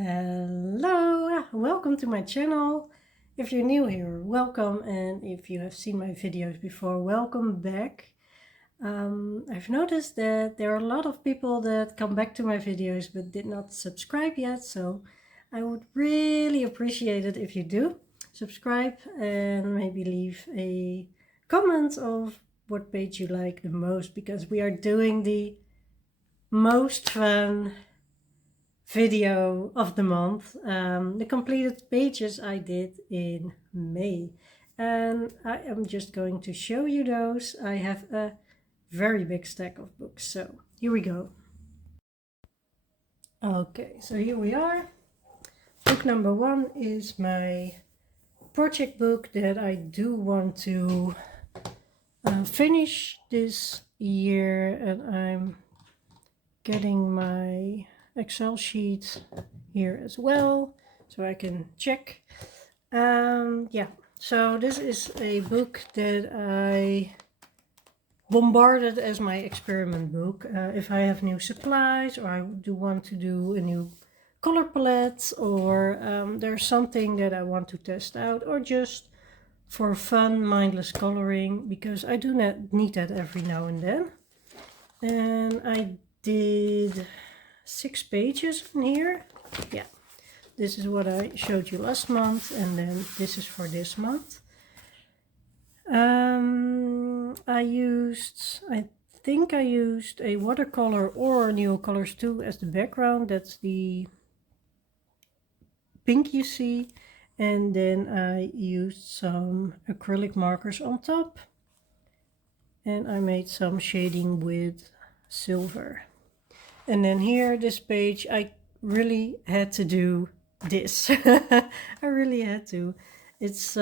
Hello, welcome to my channel. If you're new here, welcome, and if you have seen my videos before, welcome back. I've noticed that there are a lot of people that come back to my videos but did not subscribe yet, so I would really appreciate it if you do subscribe and maybe leave a comment of what page you like the most, because we are doing the most fun video of the month, the completed pages I did in May, and I am just going to show you those. I have a very big stack of books, so here we go. Okay, so here we are. Book number 1 is my project book that I do want to finish this year, and I'm getting my Excel sheet here as well so I can check. Yeah, so this is a book that I bombarded as my experiment book. If I have new supplies, or I do want to do a new color palette, or there's something that I want to test out, or just for fun mindless coloring, because I do not need that every now and then. And I did 6 pages in here. Yeah, this is what I showed you last month, and then this is for this month. I think I used a watercolor or Neocolors 2 as the background. That's the pink you see, and then I used some acrylic markers on top, and I made some shading with silver. And then here, this page, I really had to do this. I really had to. It's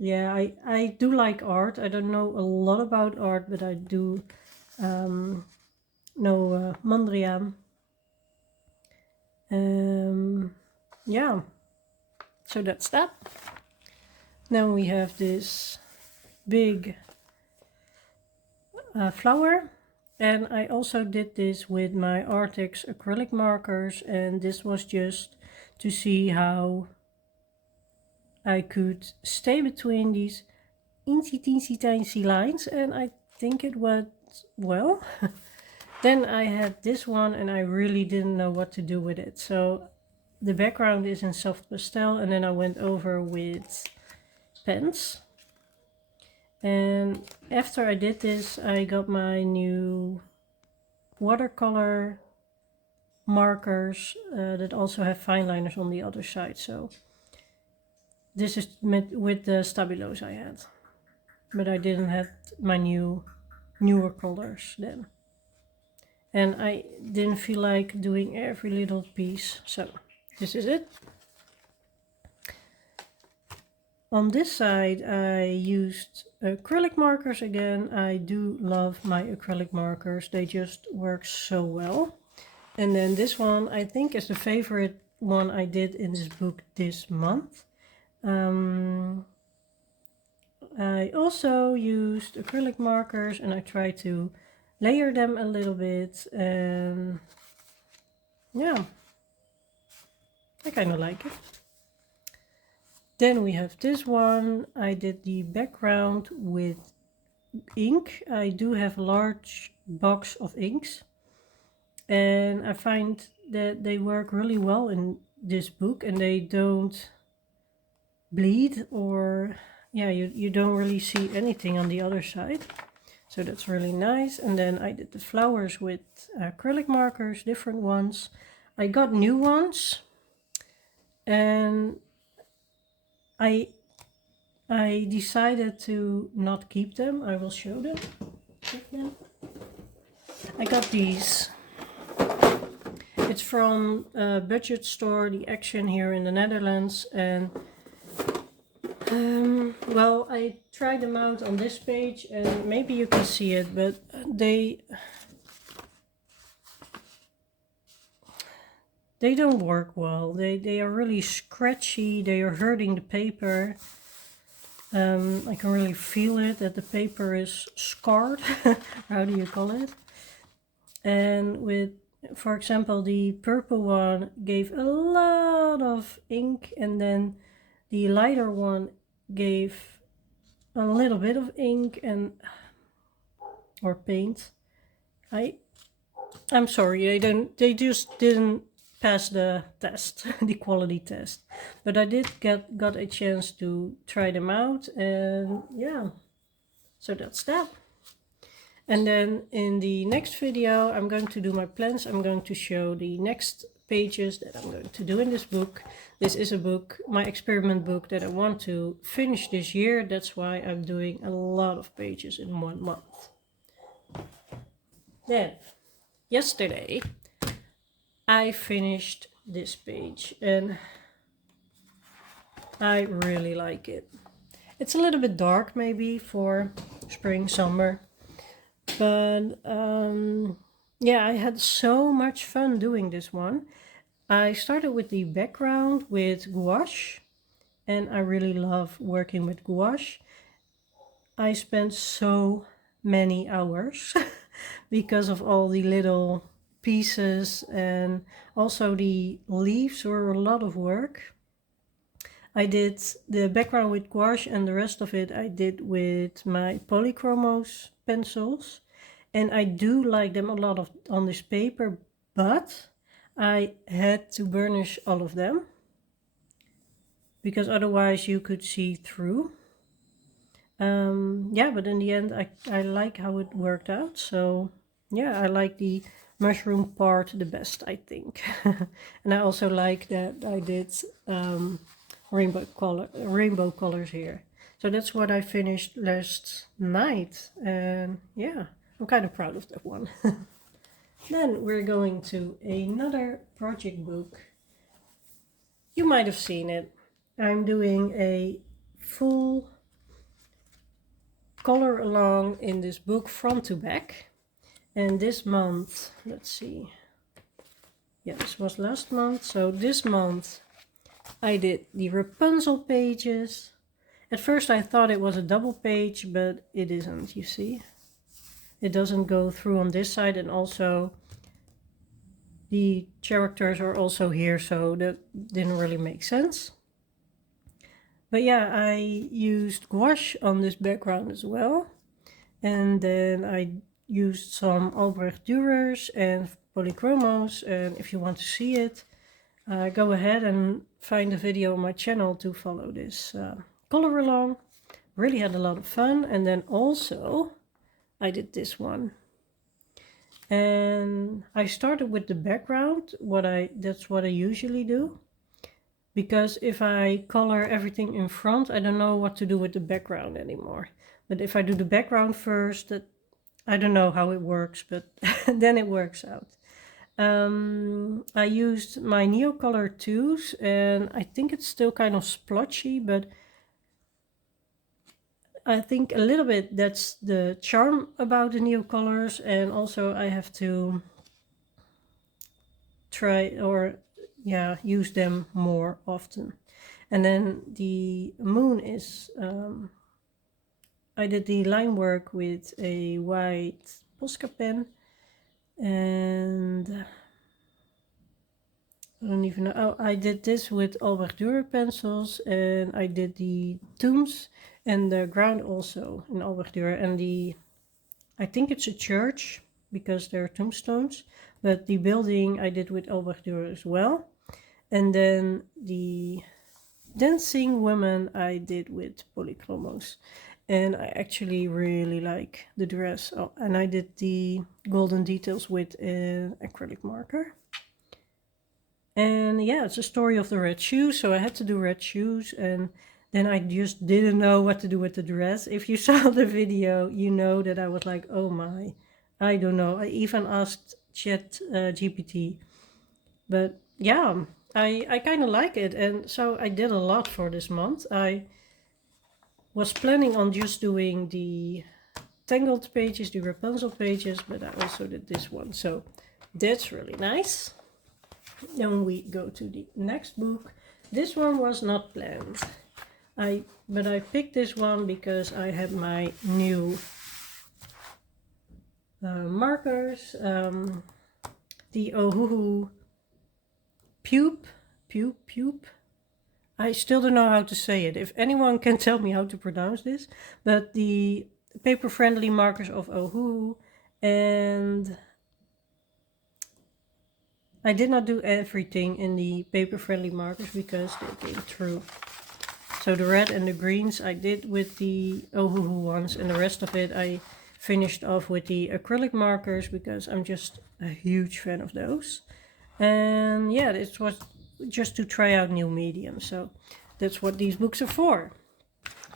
yeah, I do like art. I don't know a lot about art, but I do know Mondrian. Yeah, so that's that. Now we have this big flower. And I also did this with my Artex acrylic markers, and this was just to see how I could stay between these teensy tiny lines, and I think it went well. Then I had this one, and I really didn't know what to do with it. So the background is in soft pastel, and then I went over with pens. And after I did this, I got my new watercolor markers that also have fine liners on the other side. So this is with the Stabilos I had, but I didn't have my newer colors then, and I didn't feel like doing every little piece, so this is it. On this side I used acrylic markers again. I do love my acrylic markers, they just work so well. And then this one I think is the favorite one I did in this book this month. I also used acrylic markers, and I tried to layer them a little bit, and yeah, I kind of like it. Then we have this one. I did the background with ink. I do have a large box of inks, and I find that they work really well in this book, and they don't bleed, or yeah, you don't really see anything on the other side, so that's really nice. And then I did the flowers with acrylic markers, different ones. I got new ones, and I decided to not keep them. I will show them. I got these. It's from a budget store, The Action, here in the Netherlands, and well, I tried them out on this page, and maybe you can see it, but they don't work well. They are really scratchy. They are hurting the paper. I can really feel it, that the paper is scarred. How do you call it? And with For example, the purple one gave a lot of ink, and then the lighter one gave a little bit of ink and or paint. I'm sorry, they just didn't pass the test, the quality test. But I did got a chance to try them out, and yeah, so that's that. And then in the next video, I'm going to do my plans. I'm going to show the next pages that I'm going to do in this book. This is a book, my experiment book, that I want to finish this year. That's why I'm doing a lot of pages in 1 month. Then, yesterday, I finished this page and I really like it. It's a little bit dark maybe for spring, summer. But yeah, I had so much fun doing this one. I started with the background with gouache, and I really love working with gouache. I spent so many hours because of all the little pieces, and also the leaves were a lot of work. I did the background with gouache, and the rest of it I did with my polychromos pencils. And I do like them a lot on this paper, but I had to burnish all of them because otherwise you could see through. Yeah, but in the end I like how it worked out. So yeah, I like the mushroom part the best, I think. And I also like that I did rainbow colors here. So that's what I finished last night, and yeah, I'm kind of proud of that one. Then we're going to another project book. You might have seen it. I'm doing a full color along in this book front to back. And this month, let's see. Yeah, this was last month. So this month I did the Rapunzel pages. At first I thought it was a double page, but it isn't, you see. It doesn't go through on this side, and also the characters are also here, so that didn't really make sense. But yeah, I used gouache on this background as well. And then I used some Albrecht Dürers and polychromos, and if you want to see it, go ahead and find a video on my channel to follow this color along. Really had a lot of fun. And then also I did this one, and I started with the background. That's what I usually do, because if I color everything in front, I don't know what to do with the background anymore. But if I do the background first, I don't know how it works, but then it works out. I used my Neocolor 2s, and I think it's still kind of splotchy, but I think a little bit that's the charm about the Neocolors. And also I have to try, or yeah, use them more often. And then the moon is, I did the line work with a white Posca pen, and I don't even know. Oh, I did this with Albrecht Dürer pencils, and I did the tombs and the ground also in Albrecht Dürer, and I think it's a church because there are tombstones, but the building I did with Albrecht Dürer as well. And then the dancing woman I did with polychromos, and I actually really like the dress. Oh, and I did the golden details with an acrylic marker. And yeah, it's a story of the red shoes, so I had to do red shoes, and then I just didn't know what to do with the dress. If you saw the video, you know that I was like, oh my, I don't know. I even asked Chat GPT. But yeah, I kind of like it, and so I did a lot for this month. I was planning on just doing the Tangled pages, the Rapunzel pages, but I also did this one, so that's really nice. Then we go to the next book. This one was not planned. But I picked this one because I had my new markers. the Ohuhu Pube. I still don't know how to say it. If anyone can tell me how to pronounce this, but the paper-friendly markers of Ohuhu, and I did not do everything in the paper-friendly markers because they came through. So the red and the greens I did with the Ohuhu ones, and the rest of it I finished off with the acrylic markers because I'm just a huge fan of those. And yeah, it was just to try out new mediums, so that's what these books are for.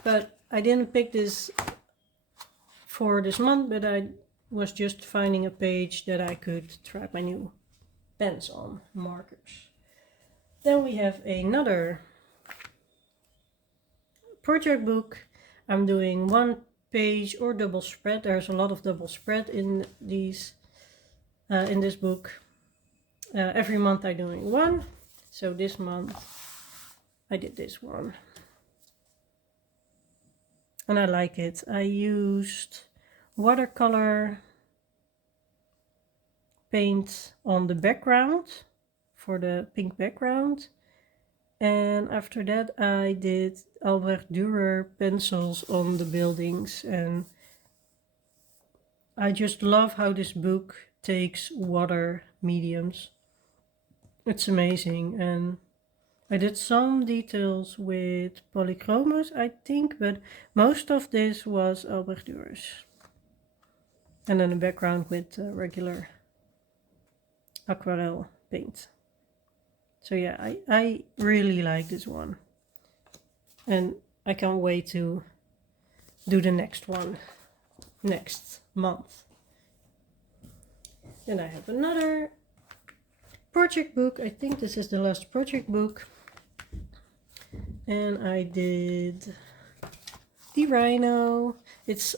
But I didn't pick this for this month, but I was just finding a page that I could try my new pens on, markers. Then we have another project book. I'm doing one page or double spread. There's a lot of double spread in these in this book. Every month I'm doing one. So this month I did this one. And I like it. I used watercolor paint on the background for the pink background. And after that I did Albrecht Dürer pencils on the buildings, and I just love how this book takes water mediums. It's amazing. And I did some details with polychromos, I think, but most of this was Albrecht Dürer's. And then a background with regular aquarelle paint. So yeah, I really like this one. And I can't wait to do the next one next month. Then I have another project book. I think this is the last project book. And I did the rhino. It's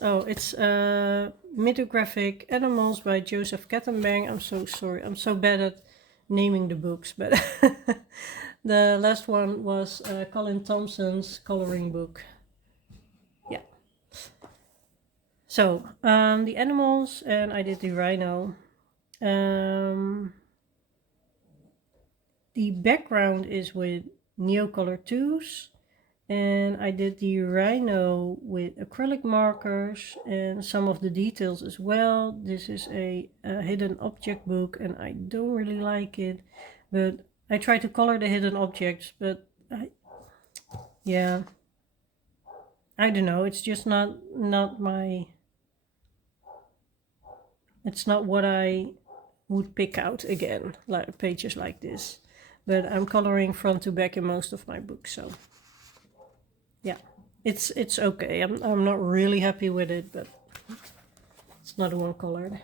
Mythographic Animals by Joseph Kattenbang. I'm so sorry. I'm so bad at naming the books, but the last one was Colin Thompson's coloring book. Yeah. So the animals, and I did the rhino. The background is with Neocolor 2s, and I did the rhino with acrylic markers and some of the details as well. This is a hidden object book, and I don't really like it, but I try to color the hidden objects, but yeah, I don't know, it's just not my, it's not what I would pick out again, like pages like this. But I'm coloring front to back in most of my books, so yeah, it's okay. I'm not really happy with it, but it's not one colored.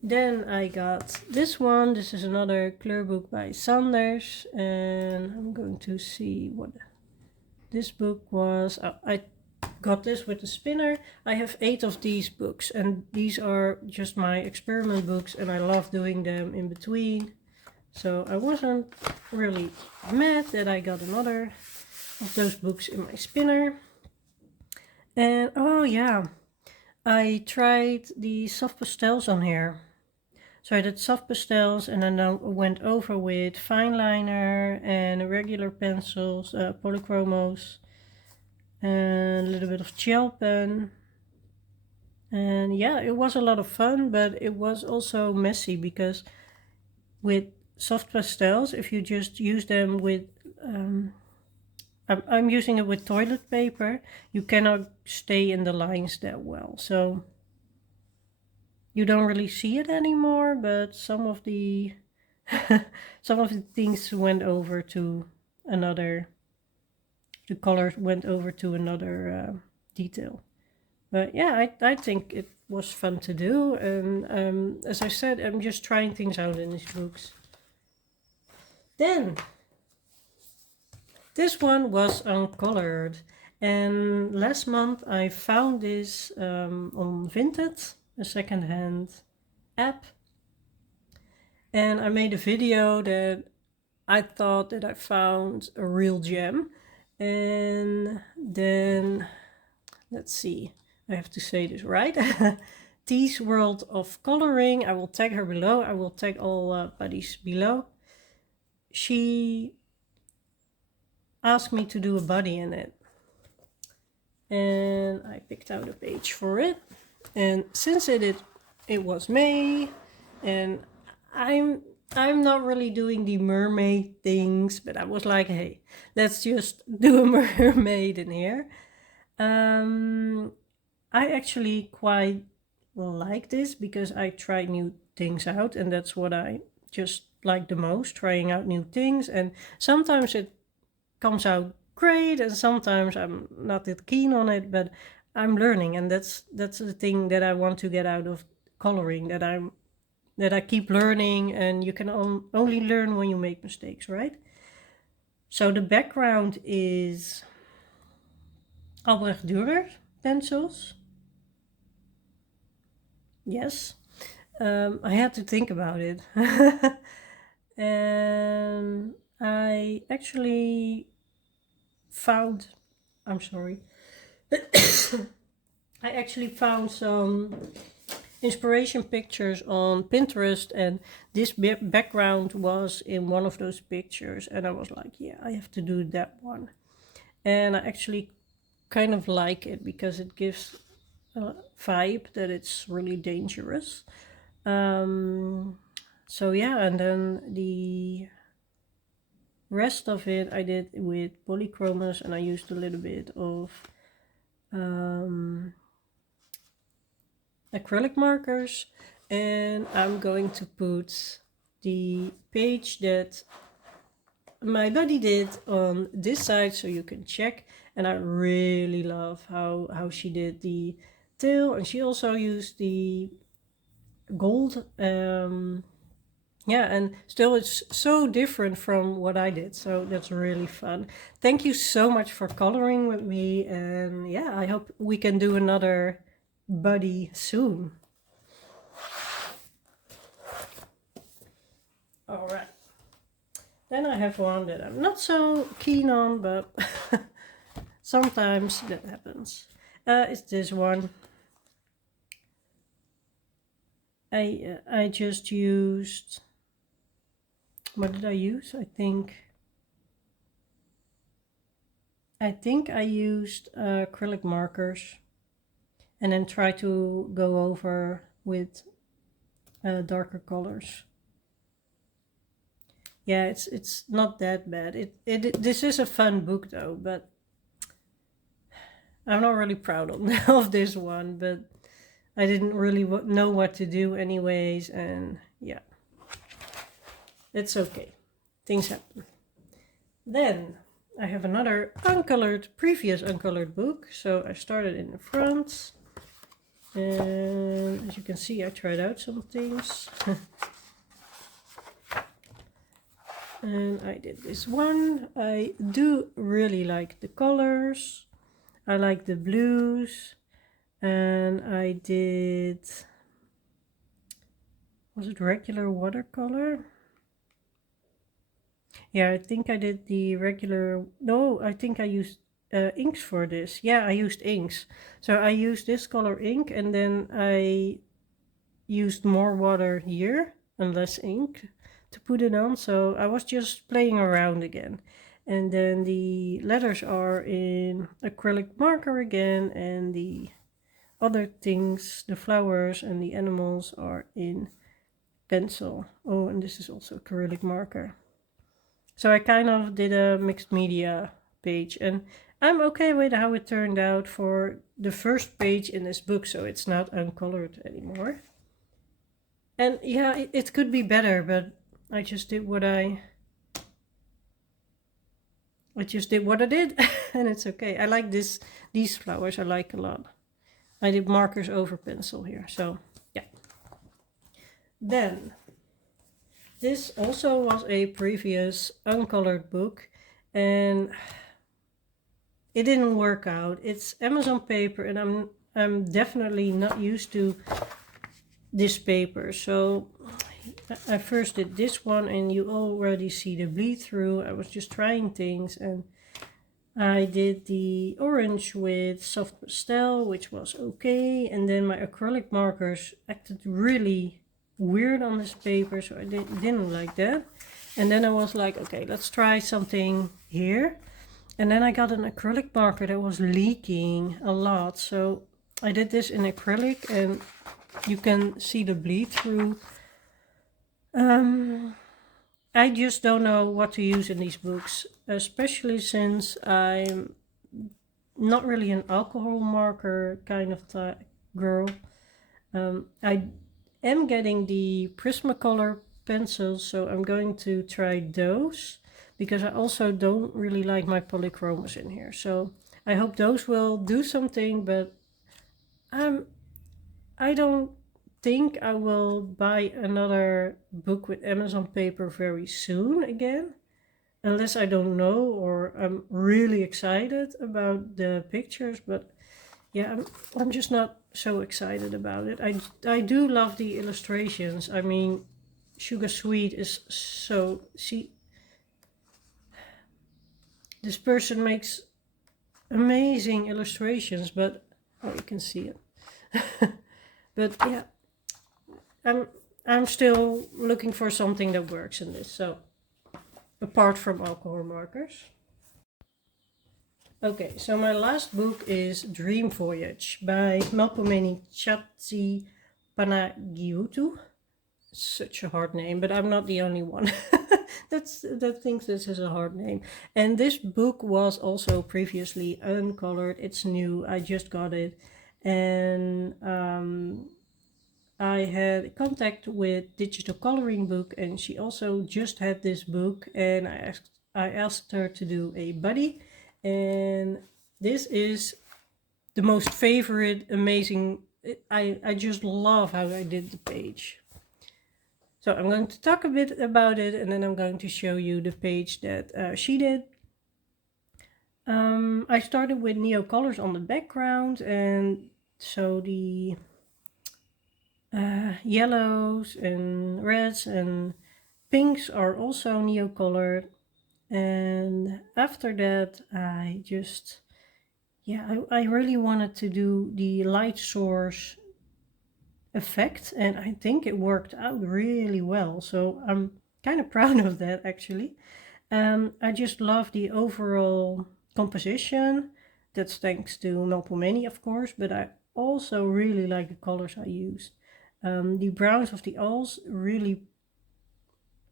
Then I got this one. This is another clear book by Sanders, and I'm going to see what this book was. I got this with the spinner. I have 8 of these books, and these are just my experiment books, and I love doing them in between. So I wasn't really mad that I got another of those books in my spinner. And oh yeah, I tried the soft pastels on here. So I did soft pastels, and then I went over with fine liner and regular pencils, polychromos, and a little bit of gel pen. And yeah, it was a lot of fun, but it was also messy because with soft pastels, if you just use them with I'm using it with toilet paper, you cannot stay in the lines that well, so you don't really see it anymore. But some of the some of the things went over to another, the color went over to another detail. But yeah, I think it was fun to do, and as I said, I'm just trying things out in these books. Then this one was uncolored, and last month I found this on Vinted, a second-hand app, and I made a video that I thought that I found a real gem. And then, let's see, I have to say this right. T's World of Coloring. I will tag her below. I will tag all buddies below. She asked me to do a buddy in it. And I picked out a page for it. And since it was May, and I'm not really doing the mermaid things, but I was like, hey, let's just do a mermaid in here. I actually quite like this because I try new things out, and that's what I just like the most, trying out new things. And sometimes it comes out great, and sometimes I'm not that keen on it, but I'm learning, and that's the thing that I want to get out of coloring, that I keep learning, and you can only learn when you make mistakes, right? So the background is Albrecht Dürer pencils. Yes, I had to think about it. And I actually found, I'm sorry, I actually found some inspiration pictures on Pinterest, and this background was in one of those pictures, and I was like, yeah, I have to do that one. And I actually kind of like it because it gives a vibe that it's really dangerous. So yeah, and then the rest of it I did with polychromos, and I used a little bit of acrylic markers, and I'm going to put the page that my buddy did on this side so you can check. And I really love how she did the tail, and she also used the gold. Yeah, and still it's so different from what I did, so that's really fun. Thank you so much for coloring with me, and yeah, I hope we can do another buddy soon. All right, then I have one that I'm not so keen on, but sometimes that happens. It's this one. I just used, what did I use? I think I used acrylic markers, and then try to go over with darker colors. Yeah, it's not that bad. This is a fun book though, but I'm not really proud of this one, but I didn't really know what to do anyways, and yeah, it's okay. Things happen. Then I have another previous uncolored book. So I started in the front, and as you can see, I tried out some things. And I did this one. I do really like the colors. I like the blues. And I did, was it regular watercolor? Yeah, I think I did the regular, no, I think I used inks for this. Yeah, I used inks. So I used this color ink, and then I used more water here and less ink to put it on. So I was just playing around again. And then the letters are in acrylic marker again, and the other things, the flowers and the animals, are in pencil. Oh, and this is also acrylic marker. So I kind of did a mixed media page, and I'm okay with how it turned out for the first page in this book, so it's not uncolored anymore. And yeah, it could be better, but I just did what I did, and it's okay. I like these flowers, I like a lot. I did markers over pencil here, so yeah. Then, this also was a previous uncolored book, and it didn't work out. It's Amazon paper, and I'm definitely not used to this paper. So I first did this one, and you already see the bleed through. I was just trying things, and I did the orange with soft pastel, which was okay, and then my acrylic markers acted really weird on this paper, so I didn't like that. And then I was like, okay, let's try something here. And then I got an acrylic marker that was leaking a lot, so I did this in acrylic, and you can see the bleed through. I just don't know what to use in these books, especially since I'm not really an alcohol marker kind of girl. I am getting the Prismacolor pencils, so I'm going to try those, because I also don't really like my polychromos in here. So I hope those will do something, but I don't think I will buy another book with Amazon paper very soon again, unless I don't know or I'm really excited about the pictures. But yeah, I'm just not so excited about it. I do love the illustrations. I mean, Sugar Sweet is so, see, this person makes amazing illustrations, but oh, you can see it. But yeah, I'm still looking for something that works in this, so apart from alcohol markers. Okay, so my last book is Dream Voyage by Melpomene Panagioutou. Such a hard name, but I'm not the only one that thinks this is a hard name. And this book was also previously uncolored. It's new. I just got it, and I had contact with Digital Coloring Book, and she also just had this book, and I asked her to do a buddy, and this is the most favorite, amazing. I just love how I did the page. So I'm going to talk a bit about it, and then I'm going to show you the page that she did. I started with Neo colors on the background, and so the yellows and reds and pinks are also Neo colored. And after that, I just, yeah, I really wanted to do the light source effect, and I think it worked out really well. So I'm kind of proud of that, actually. I just love the overall composition. That's thanks to Melpomene, of course, but I also really like the colors I used. The browns of the alls really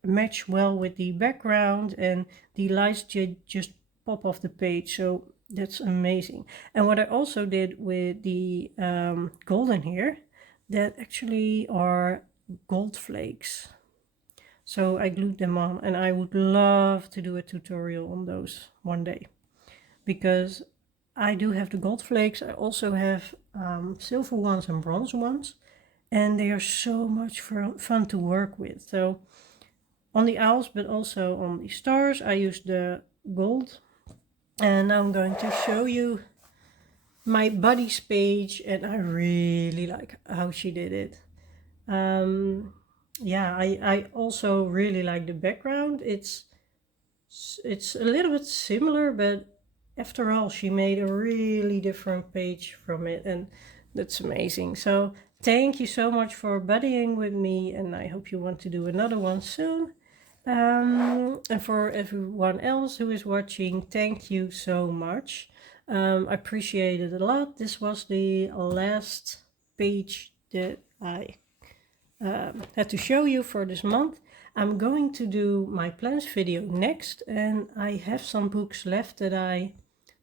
match well with the background, and the lights just pop off the page, so that's amazing. And what I also did with the golden here, that actually are gold flakes. So I glued them on, and I would love to do a tutorial on those one day, because I do have the gold flakes. I also have silver ones and bronze ones, and they are so much fun to work with. So on the owls, but also on the stars, I used the gold. And now I'm going to show you my buddies page, and I really like how she did it. Yeah, I also really like the background. It's a little bit similar, but after all, she made a really different page from it, and that's amazing. So thank you so much for buddying with me, and I hope you want to do another one soon. And for everyone else who is watching, thank you so much. I appreciate it a lot. This was the last page that I had to show you for this month. I'm going to do my plans video next, and I have some books left that I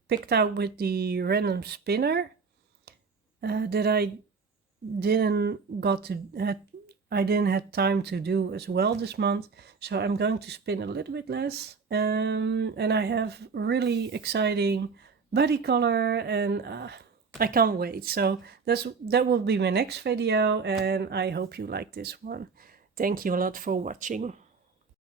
picked out with the random spinner that I didn't have time to do as well this month, so I'm going to spin a little bit less. And I have really exciting body color, and I can't wait. So that will be my next video, and I hope you like this one. Thank you a lot for watching.